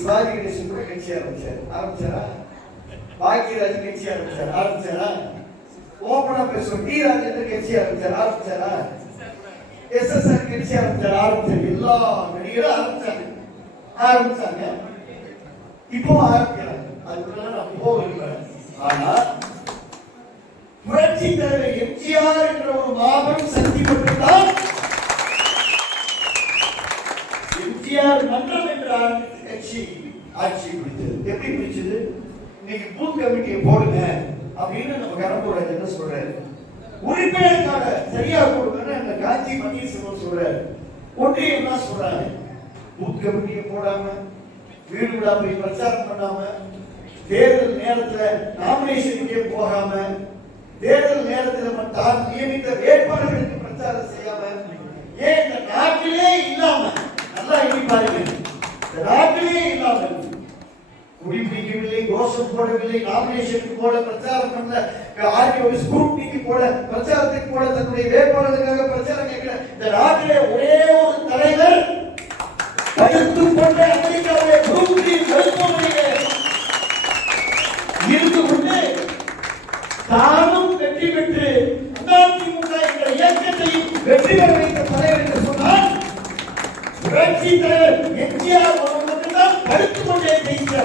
சிவாஜி கணேசன் கூட கட்சி ஆரம்பிச்சாரா? பாக்கியராஜ் கட்சி ஆரம்பிச்சாரா? ஓபனா பேசுவோம் டி ராஜேந்திர கட்சி ஆரம்பிச்சாரா? எஸ்எஸ்ஆர் கட்சி ஆரம்பிச்சாரு. எல்லா நடிகரும் ஆரம்பிச்சாங்க. இப்போ ஆரம்பிக்கிறாங்க. அதுக்குள்ள நான் போகல. ஆனா புரட்சி தலைவர் எம்ஜிஆர் என்ற ஒரு மாபெரும் சக்தி மட்டும்தான் எம்ஜிஆர் மன்றம் என்ற கட்சி ஆட்சி பிடித்தது. எப்படி பிடிச்சது? இன்னைக்கு பூத் கமிட்டியை போடுங்க அப்படின்னு நம்ம கடம்பூராஜ் என்ன சொல்றாரு, உறுப்பினருக்காக சரியா கொடுக்கணும் அந்த காஞ்சி பன்னீர்செல்வம் சொல்றாரு. ஒன்றியம் தான் சொல்றாங்க, பூத் கமிட்டியை போடாம வீடு வீடா போய் பிரச்சாரம் பண்ணாம, தேர்தல் நேரத்துல நாமினேஷனுக்கே போகாம, தேர்தல் நேரத்தில் தான் நியமித்த வேட்பாளர்களுக்கு பிரச்சாரம் செய்யாம, ஏன் இந்த நாட்டிலே இல்லாம, நல்லா எண்ணி பாருங்க, இந்த நாட்டிலே இல்லாம குடிபிடிக்கவில்லை, கோஷம் போடவில்லை, நாமினேஷனுக்கு போட, பிரச்சாரம் பண்ண, ஆர்டிஓ ஸ்கூட்டிக்கு போட, பிரச்சாரத்துக்கு போட, தன்னுடைய வேட்பாளர்களுக்காக பிரச்சாரம் கேட்கல இந்த நாட்டிலே ஒரே ஒரு தலைவர் தடுத்துக் கொண்ட அமெரிக்காவுடைய புரூக்ளின் மருத்துவமனையிலே இருந்து கொண்டு தானும் வெற்றி பெற்று அதிமுக என்ற இயக்கத்தையும் வெற்றி பெற வைத்த தலைவர் என்று சொன்னால் புரட்சி தலைவர் எம்ஜிஆர் மட்டும்தான் தடுத்துக் கொண்டே செய்த